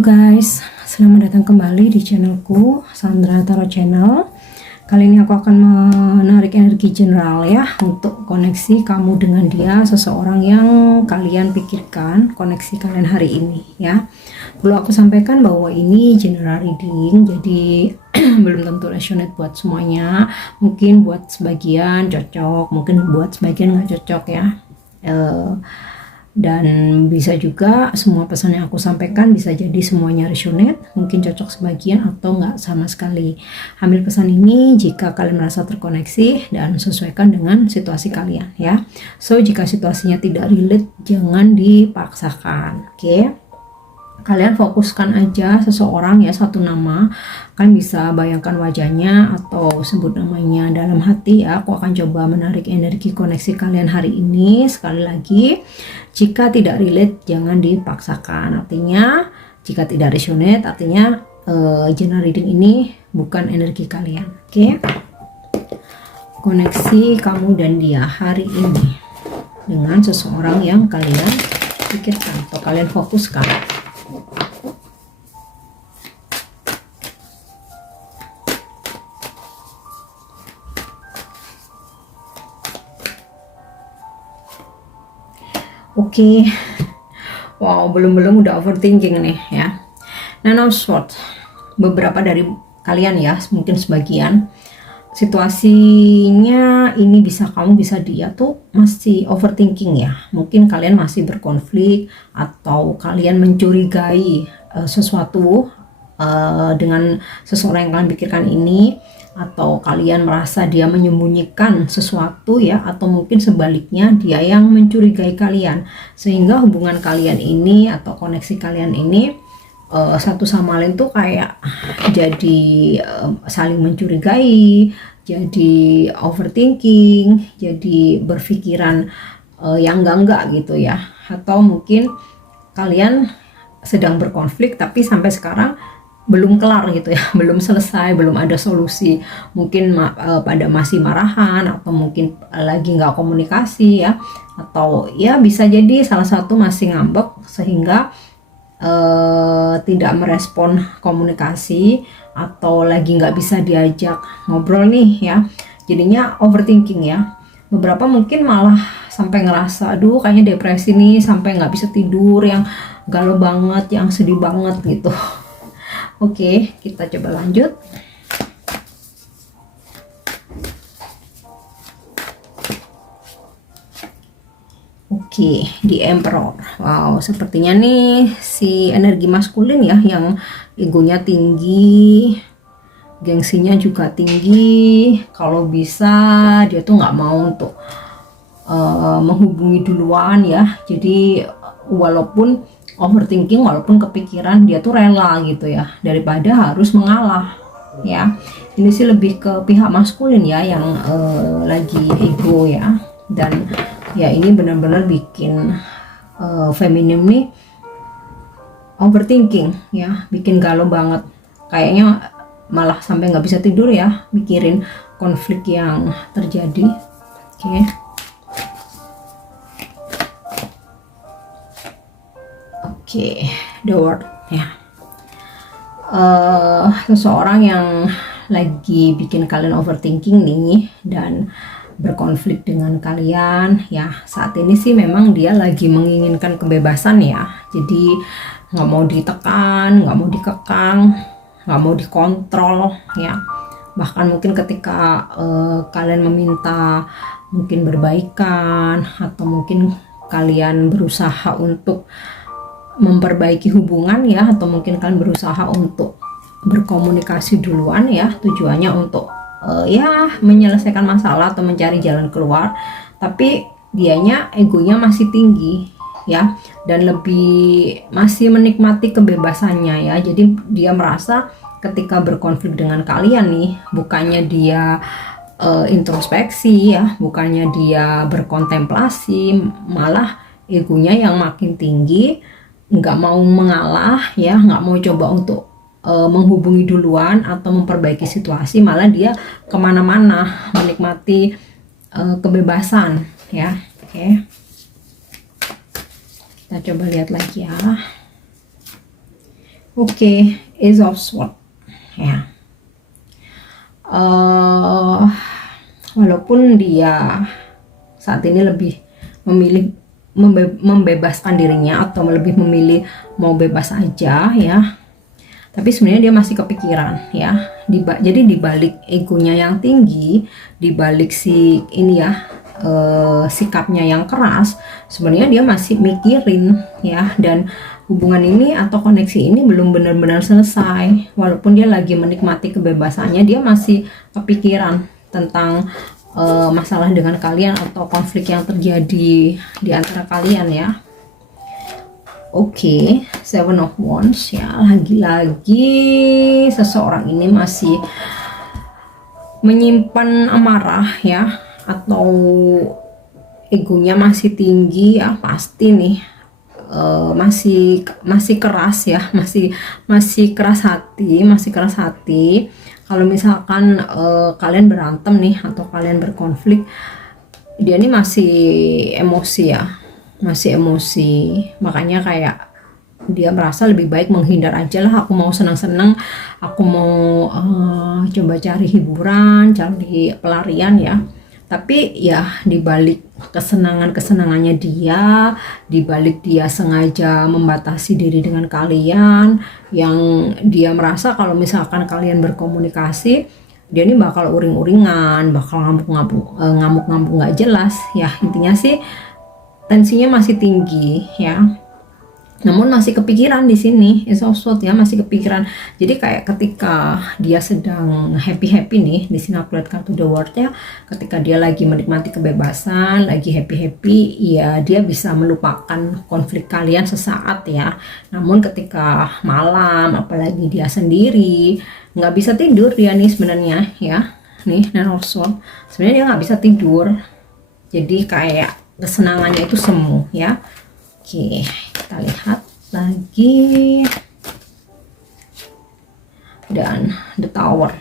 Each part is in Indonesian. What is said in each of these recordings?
Halo guys, selamat datang kembali di channelku Sandra Tarot Channel. Kali ini aku akan menarik energi general ya, untuk koneksi kamu dengan dia, seseorang yang kalian pikirkan, koneksi kalian hari ini ya. Perlu aku sampaikan bahwa ini general reading, jadi belum tentu resonate buat semuanya. Mungkin buat sebagian cocok, mungkin buat sebagian nggak cocok ya. Dan bisa juga semua pesan yang aku sampaikan bisa jadi semuanya resonate, mungkin cocok sebagian atau nggak sama sekali. Ambil pesan ini jika kalian merasa terkoneksi dan sesuaikan dengan situasi kalian ya. So jika situasinya tidak relate, jangan dipaksakan, oke? Kalian fokuskan aja seseorang ya, satu nama. Kalian bisa bayangkan wajahnya atau sebut namanya dalam hati ya. Aku akan coba menarik energi koneksi kalian hari ini. Sekali lagi, jika tidak relate jangan dipaksakan. Artinya jika tidak resonate, artinya general reading ini bukan energi kalian, oke? Koneksi kamu dan dia hari ini dengan seseorang yang kalian pikirkan atau kalian fokuskan. Oke. Wow, belum udah overthinking nih ya. Nine of Swords. Beberapa dari kalian ya, mungkin sebagian, situasinya ini bisa kamu bisa dia tuh masih overthinking ya. Mungkin kalian masih berkonflik atau kalian mencurigai sesuatu dengan seseorang yang kalian pikirkan ini, atau kalian merasa dia menyembunyikan sesuatu ya, atau mungkin sebaliknya dia yang mencurigai kalian, sehingga hubungan kalian ini atau koneksi kalian ini satu sama lain tuh kayak jadi saling mencurigai, jadi overthinking, jadi berpikiran yang enggak gitu ya. Atau mungkin kalian sedang berkonflik tapi sampai sekarang belum kelar gitu ya, belum selesai, belum ada solusi. Mungkin pada masih marahan, atau mungkin lagi nggak komunikasi ya, atau ya bisa jadi salah satu masih ngambek sehingga tidak merespon komunikasi, atau lagi nggak bisa diajak ngobrol nih ya, jadinya overthinking ya. Beberapa mungkin malah sampai ngerasa aduh kayaknya depresi nih, sampai nggak bisa tidur, yang galau banget, yang sedih banget gitu. Oke, kita coba lanjut. Oke, di Emperor. Wow, sepertinya nih si energi maskulin ya, yang egonya tinggi, gengsinya juga tinggi. Kalau bisa dia tuh nggak mau untuk menghubungi duluan ya. Jadi walaupun overthinking, walaupun kepikiran, dia tuh rela gitu ya, daripada harus mengalah ya. Ini sih lebih ke pihak maskulin ya, yang lagi ego ya. Dan ya ini benar-benar bikin feminim nih overthinking ya, bikin galau banget. Kayaknya malah sampai nggak bisa tidur ya, mikirin konflik yang terjadi. Oke. Oke, The World ya. Seseorang yang lagi bikin kalian overthinking nih dan berkonflik dengan kalian ya, saat ini sih memang dia lagi menginginkan kebebasan ya. Jadi nggak mau ditekan, nggak mau dikekang, nggak mau dikontrol ya. Bahkan mungkin ketika kalian meminta mungkin berbaikan, atau mungkin kalian berusaha untuk memperbaiki hubungan ya, atau mungkin kalian berusaha untuk berkomunikasi duluan ya, tujuannya untuk ya menyelesaikan masalah atau mencari jalan keluar, tapi dianya egonya masih tinggi ya, dan lebih masih menikmati kebebasannya ya. Jadi dia merasa ketika berkonflik dengan kalian nih, bukannya dia introspeksi ya, bukannya dia berkontemplasi, malah egonya yang makin tinggi, nggak mau mengalah ya, nggak mau coba untuk menghubungi duluan atau memperbaiki situasi, malah dia kemana-mana menikmati kebebasan ya. Oke, kita coba lihat lagi ya. Oke, Ace of Swords ya. Walaupun dia saat ini lebih memilih membebaskan dirinya atau lebih memilih mau bebas aja ya, tapi sebenarnya dia masih kepikiran ya. Jadi dibalik egonya yang tinggi, dibalik si ini ya, sikapnya yang keras, sebenarnya dia masih mikirin ya. Dan hubungan ini atau koneksi ini belum benar-benar selesai. Walaupun dia lagi menikmati kebebasannya, dia masih kepikiran tentang masalah dengan kalian atau konflik yang terjadi di antara kalian ya. Oke, Seven of Wands ya. Lagi-lagi seseorang ini masih menyimpan amarah ya, atau egonya masih tinggi ya, pasti nih. Masih keras ya, masih keras hati. Kalau misalkan kalian berantem nih atau kalian berkonflik, dia ini masih emosi ya, masih emosi. Makanya kayak dia merasa lebih baik menghindar aja lah. Aku mau senang-senang, aku mau coba cari hiburan, cari pelarian ya. Tapi ya dibalik kesenangannya dia, dibalik dia sengaja membatasi diri dengan kalian, yang dia merasa kalau misalkan kalian berkomunikasi, dia ini bakal uring-uringan, bakal ngamuk-ngamuk nggak jelas ya. Intinya sih tensinya masih tinggi ya. Namun masih kepikiran di sini, Ace of Swords ya, masih kepikiran. Jadi kayak ketika dia sedang happy nih, di sini aku lihat kartu The World ya, ketika dia lagi menikmati kebebasan, lagi happy ya, dia bisa melupakan konflik kalian sesaat ya. Namun ketika malam, apalagi dia sendiri, nggak bisa tidur dia nih sebenarnya ya. Nih Nine of Swords, sebenarnya dia nggak bisa tidur. Jadi kayak kesenangannya itu semu ya. Oke, kita lihat lagi. Dan The Tower.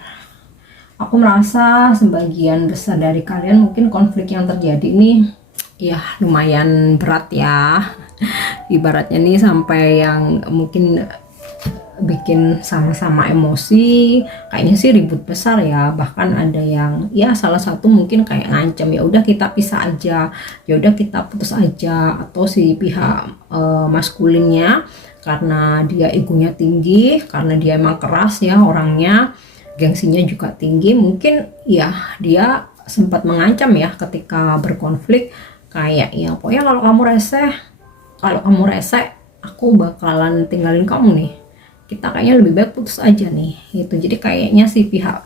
Aku merasa sebagian besar dari kalian mungkin konflik yang terjadi ini ya lumayan berat ya. Ibaratnya nih sampai yang mungkin bikin sama-sama emosi, kayaknya sih ribut besar ya. Bahkan ada yang ya salah satu mungkin kayak ngancam, ya udah kita pisah aja, ya udah kita putus aja. Atau si pihak maskulinnya karena dia egonya tinggi, karena dia emang keras ya orangnya, gengsinya juga tinggi, mungkin ya dia sempat mengancam ya ketika berkonflik, kayak ya pokoknya kalau kamu rese aku bakalan tinggalin kamu nih, kita kayaknya lebih baik putus aja nih gitu. Jadi kayaknya si pihak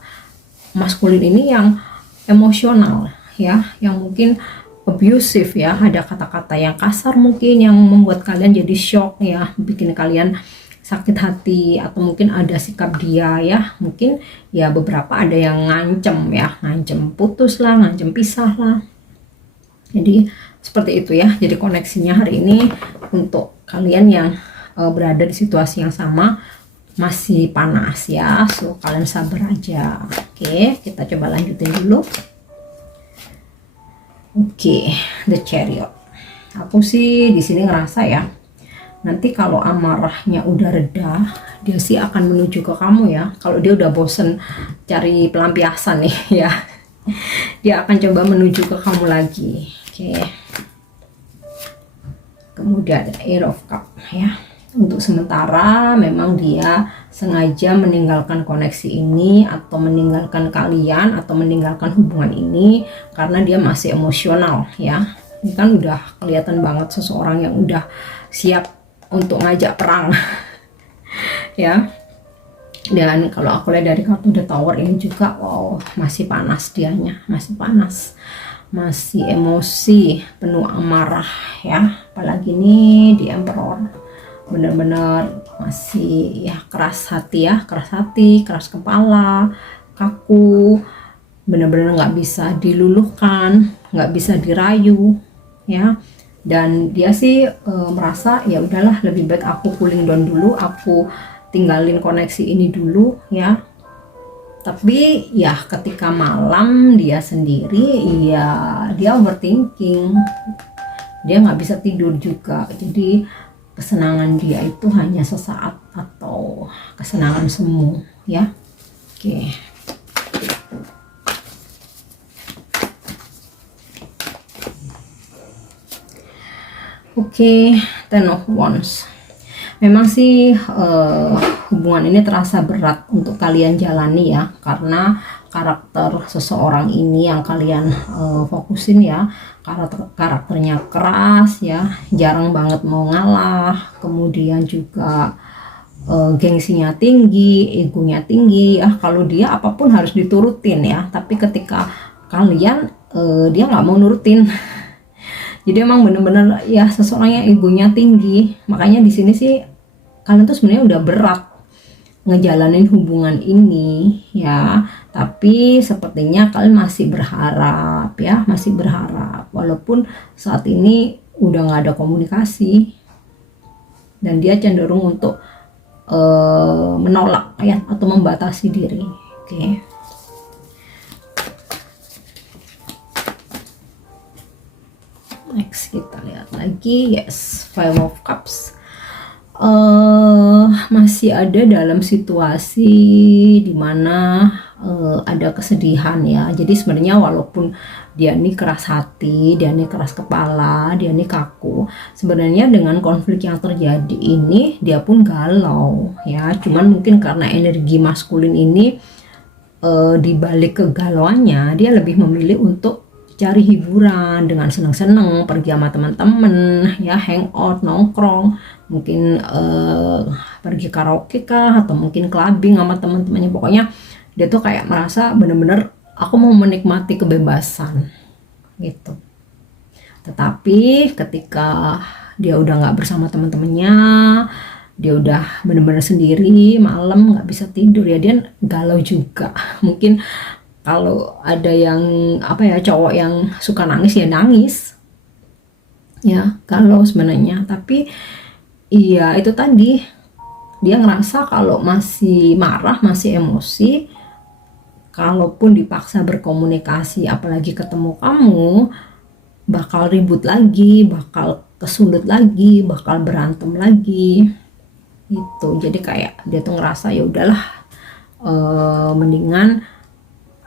maskulin ini yang emosional ya, yang mungkin abusive ya, ada kata-kata yang kasar mungkin yang membuat kalian jadi shock ya, bikin kalian sakit hati. Atau mungkin ada sikap dia ya, mungkin ya beberapa ada yang ngancem ya, ngancem putus lah, ngancem pisah lah. Jadi seperti itu ya. Jadi koneksinya hari ini untuk kalian yang berada di situasi yang sama masih panas ya, so kalian sabar aja. Oke, kita coba lanjutin dulu. Oke, The Chariot. Aku sih di sini ngerasa ya, nanti kalau amarahnya udah reda, dia sih akan menuju ke kamu ya. Kalau dia udah bosen cari pelampiasan nih ya, dia akan coba menuju ke kamu lagi. Oke. Kemudian Air of Cup ya. Untuk sementara memang dia sengaja meninggalkan koneksi ini, atau meninggalkan kalian, atau meninggalkan hubungan ini karena dia masih emosional ya. Ini kan udah kelihatan banget seseorang yang udah siap untuk ngajak perang ya. Dan kalau aku lihat dari kartu The Tower ini juga, wow, masih panas dianya, masih panas, masih emosi, penuh amarah ya. Apalagi nih di Emperor, bener-bener masih ya keras hati, keras kepala, kaku, bener-bener nggak bisa diluluhkan, nggak bisa dirayu ya. Dan dia sih merasa ya udahlah, lebih baik aku cooling down dulu, aku tinggalin koneksi ini dulu ya. Tapi ya ketika malam dia sendiri, ya dia overthinking, dia nggak bisa tidur juga. Jadi kesenangan dia itu hanya sesaat atau kesenangan semu ya. Oke. Oke, Ten of Wands. Memang sih hubungan ini terasa berat untuk kalian jalani ya, karena karakter seseorang ini yang kalian fokusin ya, karakternya keras ya, jarang banget mau ngalah, kemudian juga gengsinya tinggi, egonya tinggi ya. Kalau dia apapun harus diturutin ya, tapi ketika kalian dia nggak mau nurutin. Jadi emang bener-bener ya seseorang yang egonya tinggi. Makanya di sini sih kalian tuh sebenarnya udah berat ngejalanin hubungan ini ya. Tapi sepertinya kalian masih berharap ya, masih berharap. Walaupun saat ini udah nggak ada komunikasi dan dia cenderung untuk menolak ya atau membatasi diri. Oke. Next kita lihat lagi, yes, Five of Cups. Masih ada dalam situasi dimana ada kesedihan ya. Jadi sebenarnya walaupun dia ini keras hati, dia ini keras kepala, dia ini kaku, sebenarnya dengan konflik yang terjadi ini dia pun galau ya. Cuman mungkin karena energi maskulin ini di balik kegalauannya dia lebih memilih untuk cari hiburan dengan seneng-seneng, pergi sama teman-teman ya, hangout, nongkrong, mungkin pergi karaoke kah, atau mungkin clubbing sama teman-temannya. Pokoknya dia tuh kayak merasa bener-bener aku mau menikmati kebebasan gitu. Tetapi ketika dia udah nggak bersama teman-temannya, dia udah bener-bener sendiri, malam nggak bisa tidur ya, dia galau juga. Mungkin kalau ada yang cowok yang suka nangis ya nangis ya, kalau sebenarnya. Tapi iya itu tadi, dia ngerasa kalau masih marah, masih emosi, kalaupun dipaksa berkomunikasi apalagi ketemu kamu, bakal ribut lagi, bakal kesulut lagi, bakal berantem lagi itu. Jadi kayak dia tuh ngerasa ya udahlah, mendingan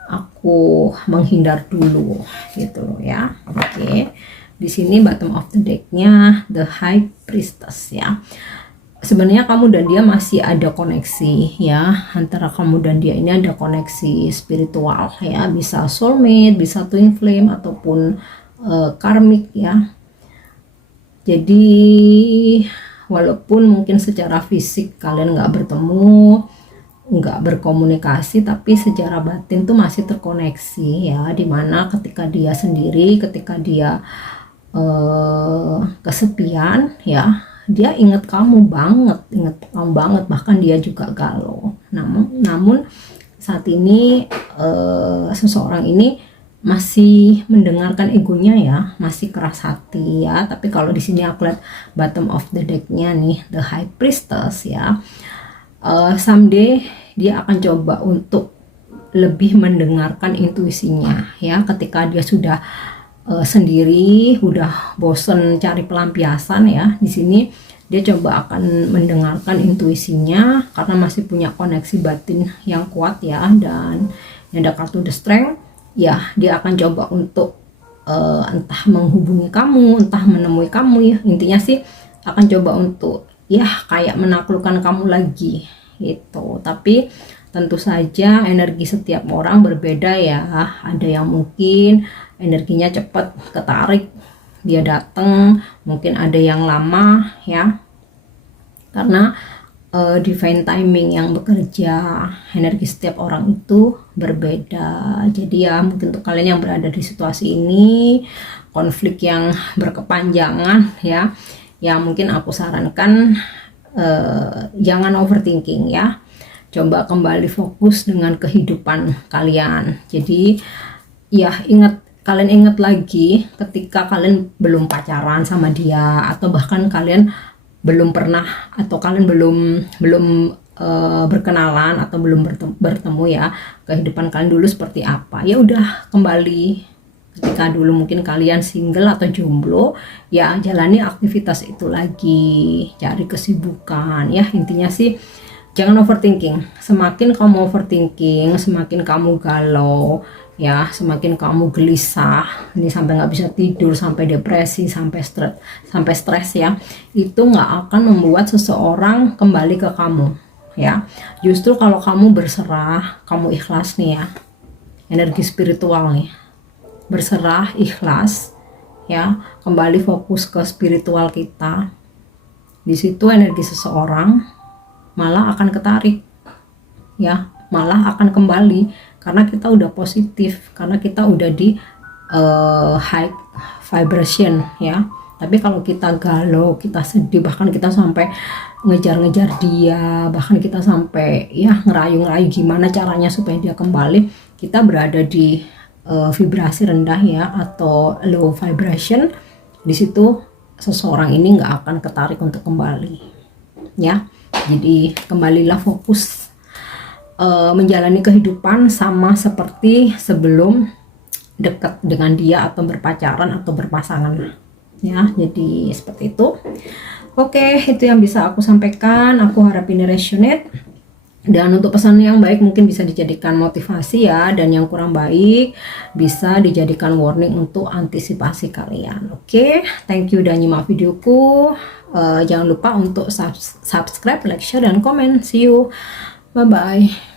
aku menghindar dulu gitu loh ya. Oke. Di sini bottom of the deck-nya the High Priestess ya. Sebenarnya kamu dan dia masih ada koneksi ya. Antara kamu dan dia ini ada koneksi spiritual ya. Bisa soulmate, bisa twin flame, ataupun karmic ya. Jadi walaupun mungkin secara fisik kalian nggak bertemu, nggak berkomunikasi, tapi secara batin tuh masih terkoneksi ya. Dimana ketika dia sendiri, ketika dia kesepian ya, dia inget kamu banget, bahkan dia juga galau. Namun saat ini seseorang ini masih mendengarkan egonya ya, masih keras hati ya. Tapi kalau di sini aku lihat bottom of the deck-nya nih the High Priestess ya. Someday dia akan coba untuk lebih mendengarkan intuisinya ya. Ketika dia sudah sendiri, udah bosen cari pelampiasan ya, di sini dia coba akan mendengarkan intuisinya karena masih punya koneksi batin yang kuat ya. Dan yang ada kartu the Strength ya, dia akan coba untuk entah menghubungi kamu, entah menemui kamu ya. Intinya sih akan coba untuk ya kayak menaklukkan kamu lagi gitu. Tapi tentu saja energi setiap orang berbeda ya. Ada yang mungkin energinya cepat ketarik, dia datang, mungkin ada yang lama ya, karena divine timing yang bekerja. Energi setiap orang itu berbeda. Jadi ya mungkin untuk kalian yang berada di situasi ini, konflik yang berkepanjangan ya, yang mungkin aku sarankan jangan overthinking ya. Coba kembali fokus dengan kehidupan kalian. Jadi ya kalian ingat lagi ketika kalian belum pacaran sama dia, atau bahkan kalian belum pernah, atau kalian belum berkenalan atau belum bertemu ya, kehidupan kalian dulu seperti apa. Ya udah kembali Ketika dulu mungkin kalian single atau jomblo, ya jalani aktivitas itu lagi, cari kesibukan ya. Intinya sih jangan overthinking. Semakin kamu overthinking, semakin kamu galau, ya, semakin kamu gelisah, ini sampai nggak bisa tidur, sampai depresi, sampai stres ya. Itu nggak akan membuat seseorang kembali ke kamu, ya. Justru kalau kamu berserah, kamu ikhlas nih ya, energi spiritual nih, berserah, ikhlas, ya, kembali fokus ke spiritual kita. Di situ energi seseorang malah akan ketarik, ya, malah akan kembali karena kita udah positif, karena kita udah di high vibration ya. Tapi kalau kita galau, kita sedih, bahkan kita sampai ngejar-ngejar dia, bahkan kita sampai ya ngerayu-ngerayu gimana caranya supaya dia kembali, kita berada di vibrasi rendah ya, atau low vibration. Di situ seseorang ini nggak akan ketarik untuk kembali ya. Jadi kembalilah fokus menjalani kehidupan sama seperti sebelum dekat dengan dia atau berpacaran atau berpasangan ya. Jadi seperti itu. Oke, itu yang bisa aku sampaikan. Aku harap ini resonate. Dan untuk pesan yang baik mungkin bisa dijadikan motivasi ya, dan yang kurang baik bisa dijadikan warning untuk antisipasi kalian. Oke, thank you udah nyimak videoku. Jangan lupa untuk subscribe, like, share, dan komen. See you, bye bye.